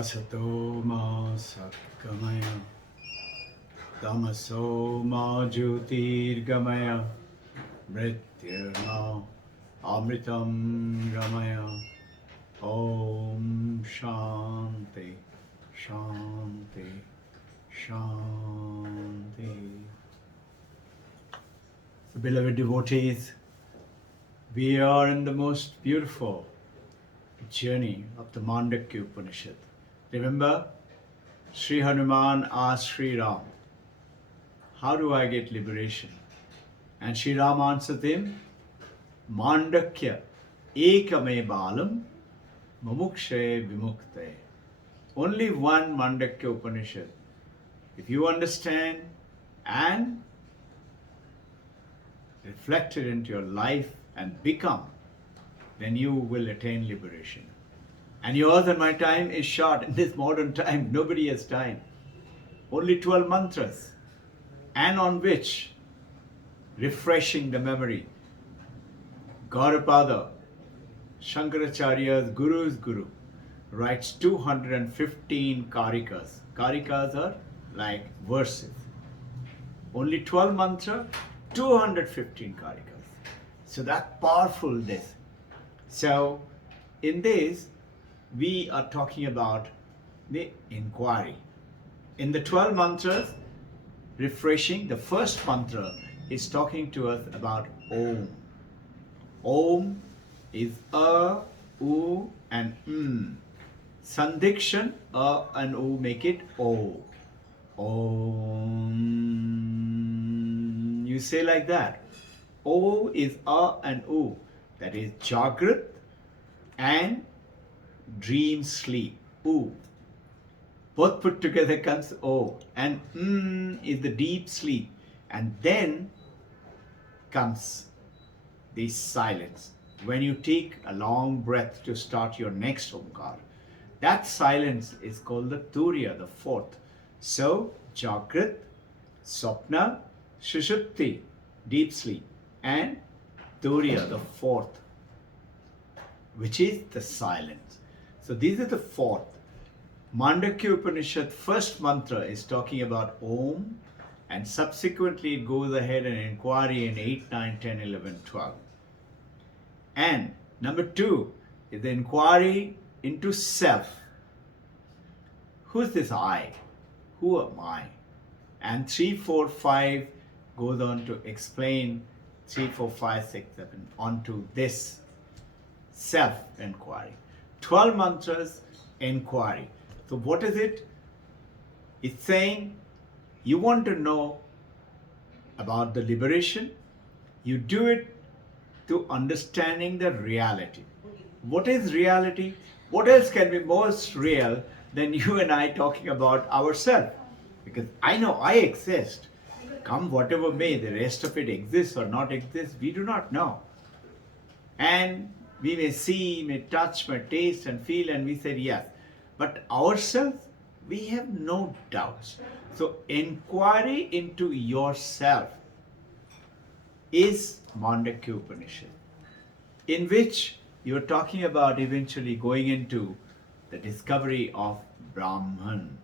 Asato ma satgamaya, tamaso ma jyotirgamaya, mrityurma amritam gamaya. Om Shanti, Shanti, Shanti. So, beloved devotees, we are in the most beautiful journey of the Mandukya Upanishad. Remember, Sri Hanuman asked Sri Ram, how do I get liberation? And Sri Ram answered him, Mandukya ekame balam mumukshe vimukte. Only one Mandukya Upanishad. If you understand and reflect it into your life and become, then you will attain liberation. And yours and my time is short. In this modern time, nobody has time. Only 12 mantras, and on which, refreshing the memory, Gaudapada, Shankaracharya's Guru's Guru, writes 215 karikas. Karikas are like verses. Only 12 mantra, 215 karikas. So that's powerful this. So in this, we are talking about the inquiry. In the 12 mantras, refreshing, the first mantra is talking to us about Om. Om is A, U and Sandikshan, A and U make it O. Om. You say like that. O is A and U. That is Jagrat and dream sleep. U. Both put together comes O. And is the deep sleep. And then comes the silence. When you take a long breath to start your next Omkar, that silence is called the Turiya, the fourth. So, Jagrat, Swapna, Shushupti, deep sleep, and Turiya, the fourth, which is the silence. So, these are the fourth. Mandukya Upanishad first mantra is talking about Om, and subsequently it goes ahead and inquiry in 8, 9, 10, 11, 12. And number 2 is the inquiry into self. Who's this I? Who am I? And 3, 4, 5 goes on to explain 3, 4, 5, 6, 7 onto this self-inquiry. 12 mantras, inquiry. So what is it? It's saying you want to know about the liberation. You do it to understanding the reality. What is reality? What else can be most real than you and I talking about ourselves? Because I know I exist. Come whatever may, the rest of it exists or not exists, we do not know. And we may see, may touch, may taste and feel, and we say yes. But ourselves, we have no doubts. So inquiry into yourself is Mandukya Upanishad, in which you're talking about eventually going into the discovery of Brahman.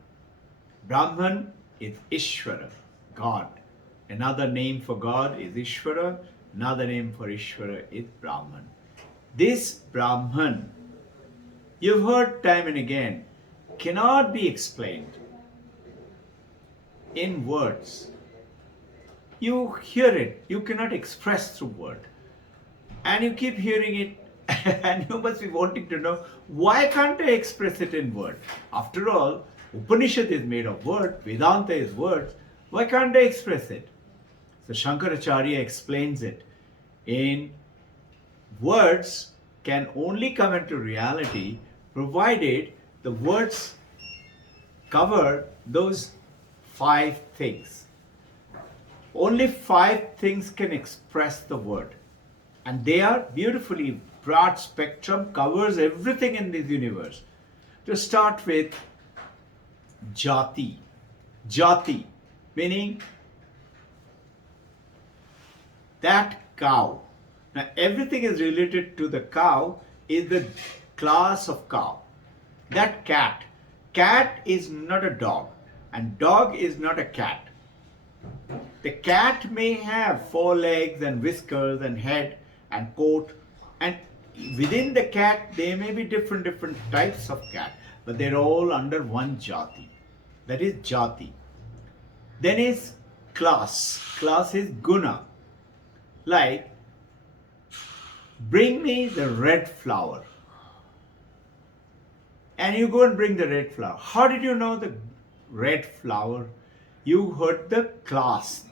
Brahman is Ishvara, God. Another name for God is Ishvara, another name for Ishvara is Brahman. This Brahman, you've heard time and again, cannot be explained in words. You hear it, you cannot express through word. And you keep hearing it and you must be wanting to know, why can't I express it in word? After all, Upanishad is made of word, Vedanta is words. Why can't I express it? So Shankaracharya explains it in words can only come into reality provided the words cover those 5 things. Only 5 things can express the word. And they are beautifully broad spectrum, covers everything in this universe. To start with, Jati. Jati, meaning that cow. Now everything is related to the cow is the class of cow. That cat. Cat is not a dog, and dog is not a cat. The cat may have 4 legs and whiskers and head and coat, and within the cat there may be different types of cat, but they're all under one jati. That is jati. Then is class. Class is guna. Like, bring me the red flower. And you go and bring the red flower. How did you know the red flower? You heard the class.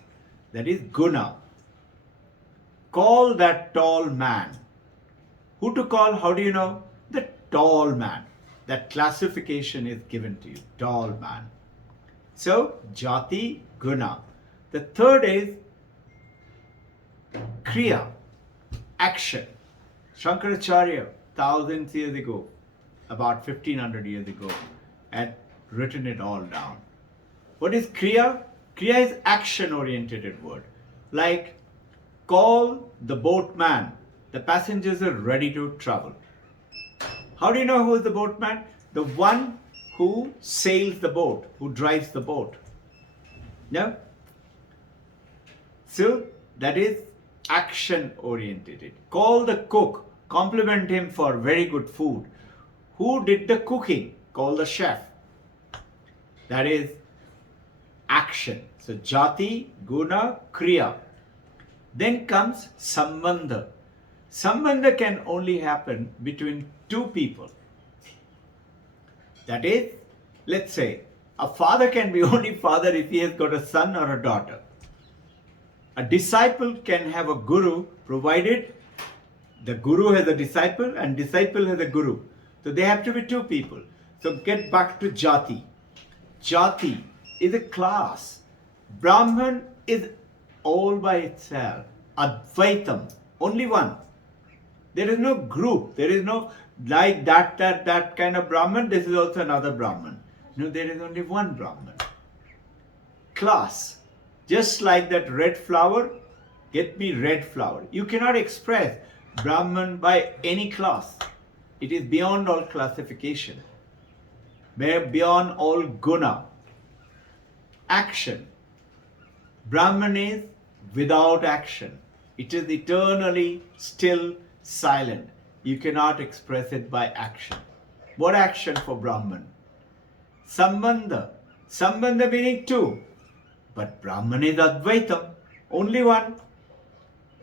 That is guna. Call that tall man. Who to call? How do you know? The tall man. That classification is given to you. Tall man. So, jati, guna. The third is kriya, action. Shankaracharya, thousands years ago, about 1500 years ago, had written it all down. What is kriya? Kriya is action-oriented word. Like, call the boatman. The passengers are ready to travel. How do you know who is the boatman? The one who sails the boat, who drives the boat. Yeah? So, that is action-oriented. Call the cook. Compliment him for very good food. Who did the cooking? Call the chef. That is action. So jati, guna, kriya. Then comes sambandha. Sambandha can only happen between two people. That is, let's say, a father can be only father if he has got a son or a daughter. A disciple can have a guru provided the guru has a disciple and disciple has a guru. So they have to be two people. So get back to jati. Jati is a class. Brahman is all by itself. Advaitam, only one. There is no group. There is no like that kind of Brahman. This is also another Brahman. No, there is only one Brahman. Class. Just like that red flower, get me red flower. You cannot express Brahman by any class. It is beyond all classification. Beyond all guna. Action. Brahman is without action. It is eternally still, silent. You cannot express it by action. What action for Brahman? Sambandha. Sambandha meaning two. But Brahman is Advaitam. Only one.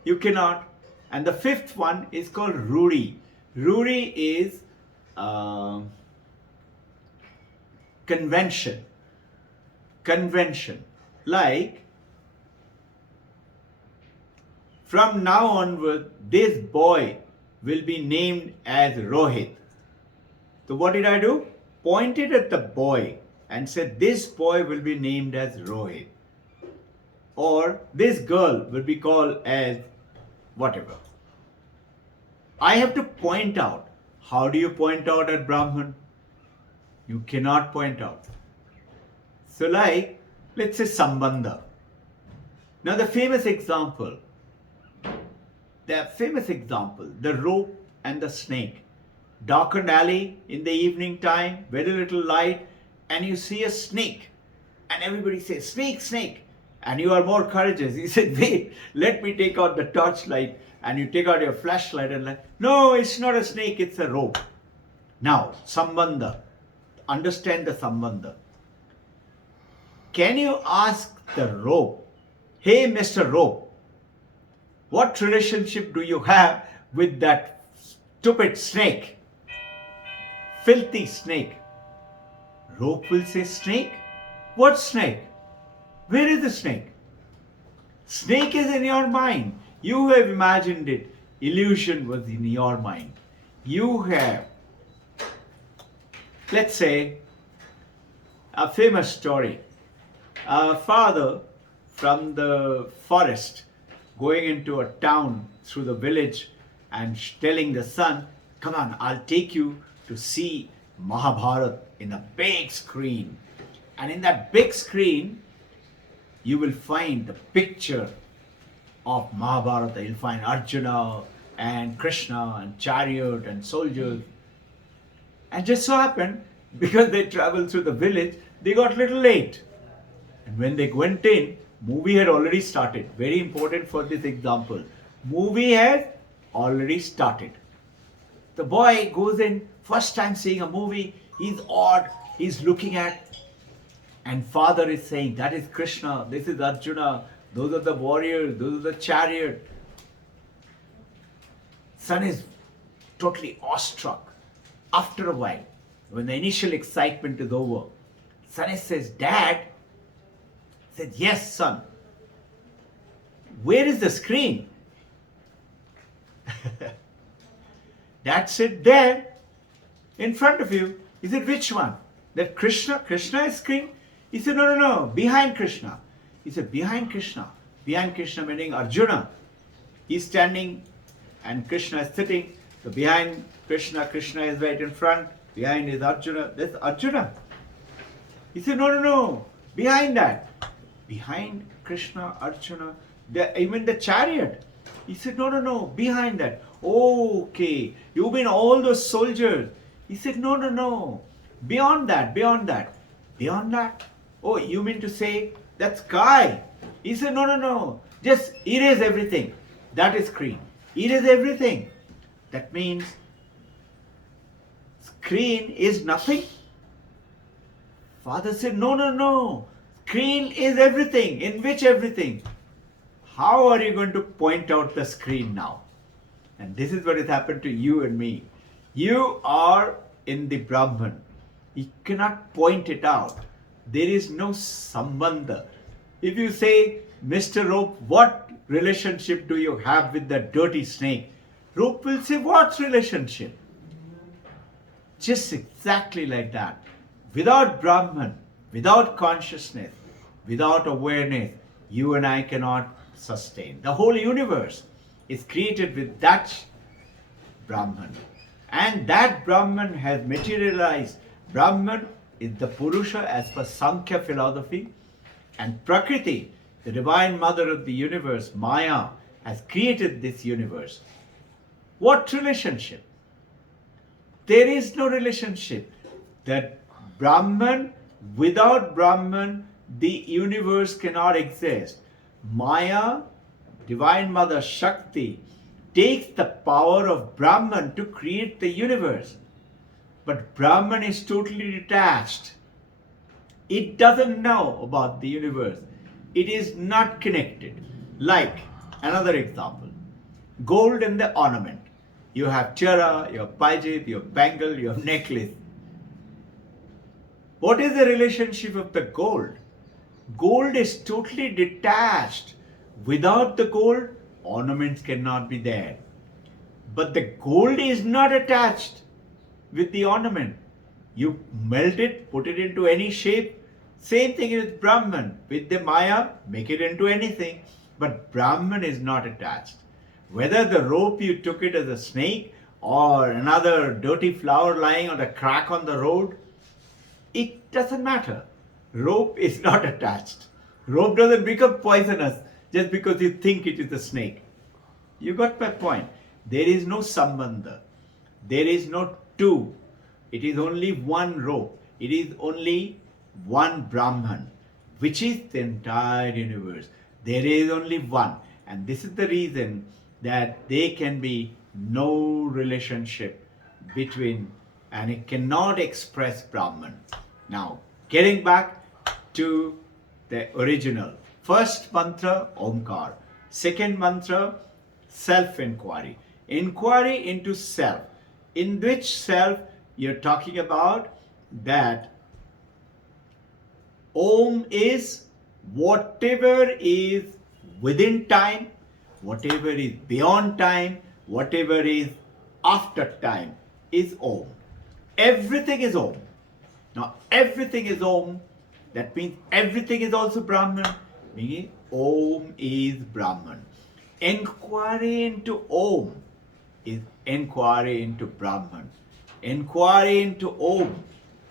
You cannot. And the fifth one is called Rudi. Rudi is convention. Convention. Like, from now onward, this boy will be named as Rohit. So what did I do? Pointed at the boy and said, this boy will be named as Rohit. Or this girl will be called as whatever. I have to point out. How do you point out at Brahman? You cannot point out. So like, let's say Sambandha. Now the famous example, the rope and the snake. Darkened alley in the evening time, very little light, and you see a snake. And everybody says, snake, snake. And you are more courageous. You said, wait, let me take out the torchlight. And you take out your flashlight and like, no, it's not a snake, it's a rope. Now, Sambandha. Understand the Sambandha. Can you ask the rope, hey, Mr. Rope, what relationship do you have with that stupid snake? Filthy snake. Rope will say, snake? What snake? Where is the snake? Snake is in your mind. You have imagined it. Illusion was in your mind. You have, let's say, a famous story. A father from the forest going into a town through the village and telling the son, come on, I'll take you to see Mahabharata in a big screen. And in that big screen, you will find the picture of Mahabharata. You'll find Arjuna and Krishna and chariot and soldiers. And just so happened, Because they traveled through the village, they got little late. And when they went in, movie had already started. Very important for this example. Movie had already started. The boy goes in, first time seeing a movie, he's awed, he's looking at, and father is saying, that is Krishna, this is Arjuna, those are the warriors, those are the chariot. Son is totally awestruck. After a while, when the initial excitement is over, son says, Dad, said, yes, son, where is the screen? Dad said, there, in front of you. He said, which one? That Krishna? Krishna is screen? He said, no, no, no, behind Krishna. He said, behind Krishna? Behind Krishna meaning Arjuna. He's standing and Krishna is sitting. So behind Krishna, Krishna is right in front. Behind is Arjuna. That's Arjuna. He said, no, no, no, behind that. Behind Krishna, Arjuna, even the chariot. He said, no, no, no, behind that. Okay, you mean all those soldiers? He said, no, no, no, beyond that, beyond that. Beyond that? Oh, you mean to say that sky? He said, no, no, no, just erase everything. That is screen. Erase everything. That means screen is nothing. Father said, no, no, no, screen is everything. In which everything? How are you going to point out the screen now? And this is what has happened to you and me. You are in the Brahman. You cannot point it out. There is no sambandha. If you say, Mr. Rope, what relationship do you have with the dirty snake? Rope will say, what relationship? Just exactly like that. Without Brahman, without consciousness, without awareness, you and I cannot sustain. The whole universe is created with that Brahman. And that Brahman has materialized. Brahman is the Purusha as per Sankhya philosophy. And Prakriti, the divine mother of the universe, Maya, has created this universe. What relationship? There is no relationship. That Brahman, without Brahman, the universe cannot exist. Maya, divine mother Shakti, takes the power of Brahman to create the universe. But Brahman is totally detached. It doesn't know about the universe. It is not connected. Like another example, gold and the ornament. You have chara, you have pajit, you have bangle, you have necklace. What is the relationship of the gold? Gold is totally detached. Without the gold, ornaments cannot be there. But the gold is not attached with the ornament. You melt it, put it into any shape. Same thing with Brahman. With the Maya, make it into anything. But Brahman is not attached. Whether the rope you took it as a snake or another dirty flower lying on a crack on the road, it doesn't matter. Rope is not attached. Rope doesn't become poisonous just because you think it is a snake. You got my point. There is no sambandha. There is no two. It is only one rope. It is only one Brahman, which is the entire universe. There is only one. And this is the reason that there can be no relationship between, and it cannot express Brahman. Now, getting back to the original. First mantra, Omkar. Second mantra, self-inquiry. Inquiry into self. In which self you're talking about that Om is whatever is within time, whatever is beyond time, whatever is after time is Om. Everything is Om. Now everything is Om. That means everything is also Brahman. Meaning Om is Brahman. Inquiry into Om is inquiry into Brahman. Inquiry into Om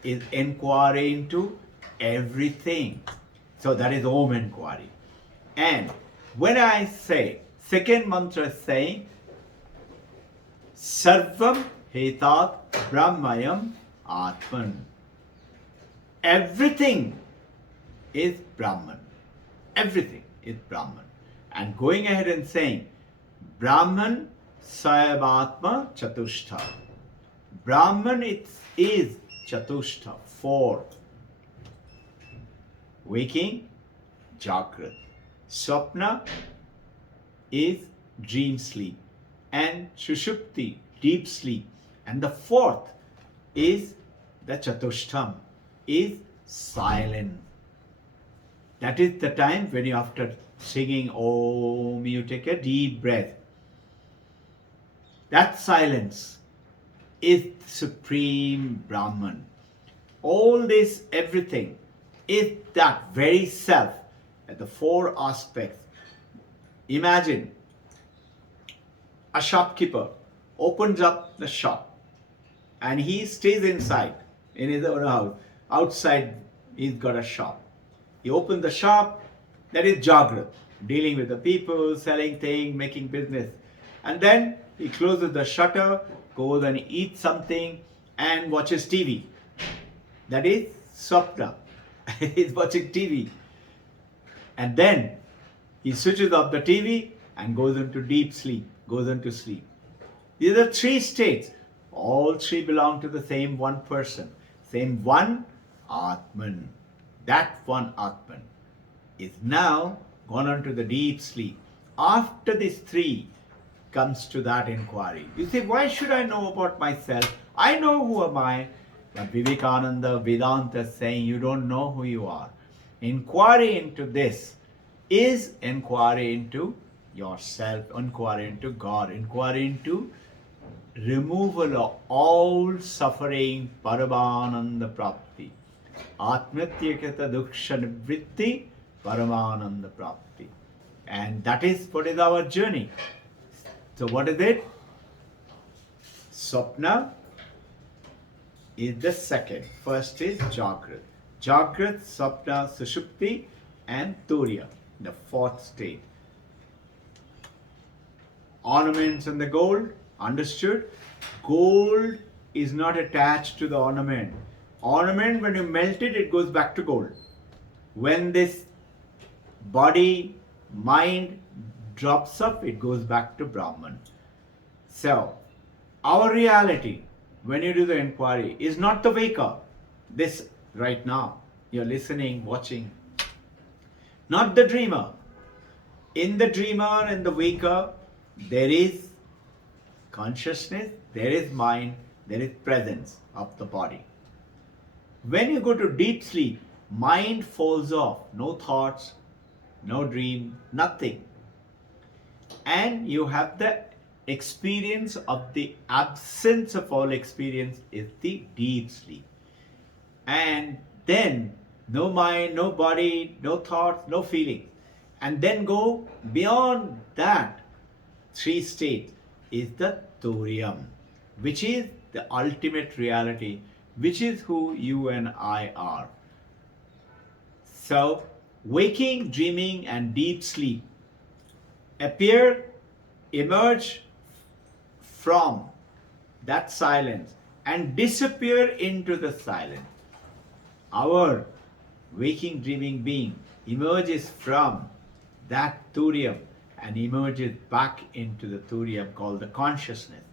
is inquiry into everything. So that is Om inquiry. And when I say, second mantra is saying, Sarvam Hetat Brahmayam Atman. everything is Brahman. Everything is Brahman. And going ahead and saying, Brahman Sayavatma Chatushta. Brahman is Chatushta, four. Waking, Jagrat. Swapna is dream sleep. And Sushupti, deep sleep. And the fourth is the Chatushtam, is silence. That is the time when you, after singing Om, you take a deep breath. That silence is supreme Brahman. All this, everything, is that very self at the four aspects. Imagine a shopkeeper opens up the shop and he stays inside in his own house. Outside, he's got a shop. He opens the shop, that is Jagrat, dealing with the people, selling things, making business. And then he closes the shutter, goes and eats something and watches TV. That is Swapna. He's watching TV. And then he switches off the TV and goes into deep sleep, goes into sleep. These are three states. All three belong to the same one person, same one Atman. That one Atman is now gone on to the deep sleep. After these three comes to that inquiry. You say, why should I know about myself? I know who am I. But Vivekananda Vedanta is saying you don't know who you are. Inquiry into this is inquiry into yourself, inquiry into God, inquiry into removal of all suffering, Paramananda Prapti. Atmatyakata Duksha Nivritti, Paramananda Prapti. And that is what is our journey. So what is it? Swapna is the second. First is Jagrat. Jagrat, Swapna, Sushupti and Turiya, the fourth state. Ornaments and the gold, understood? Gold is not attached to the ornament. Ornament, when you melt it, it goes back to gold. When this body, mind drops up, it goes back to Brahman. So, our reality, when you do the inquiry, is not the waker. This right now, you're listening, watching. Not the dreamer. In the dreamer and the waker, there is consciousness, there is mind, there is presence of the body. When you go to deep sleep, mind falls off, no thoughts, no dream, nothing. And you have the experience of the absence of all experience is the deep sleep. And then no mind, no body, no thoughts, no feelings. And then go beyond that three states is the Turiyam, which is the ultimate reality, which is who you and I are. So, waking, dreaming, and deep sleep appear, emerge from that silence and disappear into the silence. Our waking, dreaming being emerges from that Turiyam and emerges back into the Turiyam called the consciousness.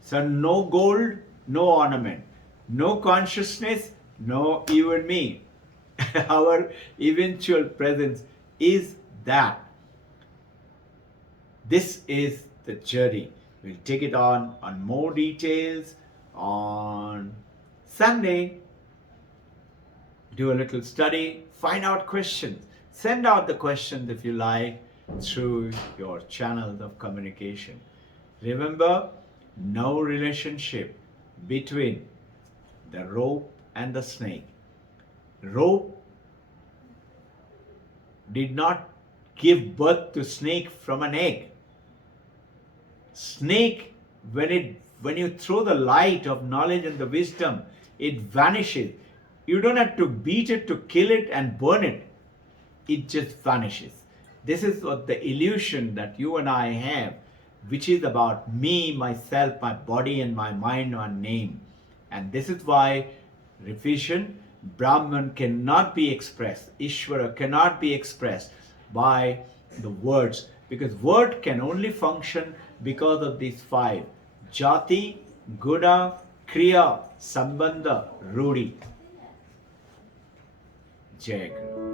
So no gold, no ornament, no consciousness, no you and me. Our eventual presence is that. This is the journey. We'll take it on more details on Sunday. Do a little study, find out questions. Send out the questions if you like through your channels of communication. Remember, no relationship between the rope and the snake. Rope did not give birth to snake from an egg. Snake, when you throw the light of knowledge and the wisdom, it vanishes. You don't have to beat it to kill it and burn it. It just vanishes. This is what the illusion that you and I have, which is about me, myself, my body and my mind, my name. And this is why revision Brahman cannot be expressed, Ishvara cannot be expressed by the words, because word can only function because of these five: Jati, Guna, Kriya, Sambandha, Rudi. Jai Guru.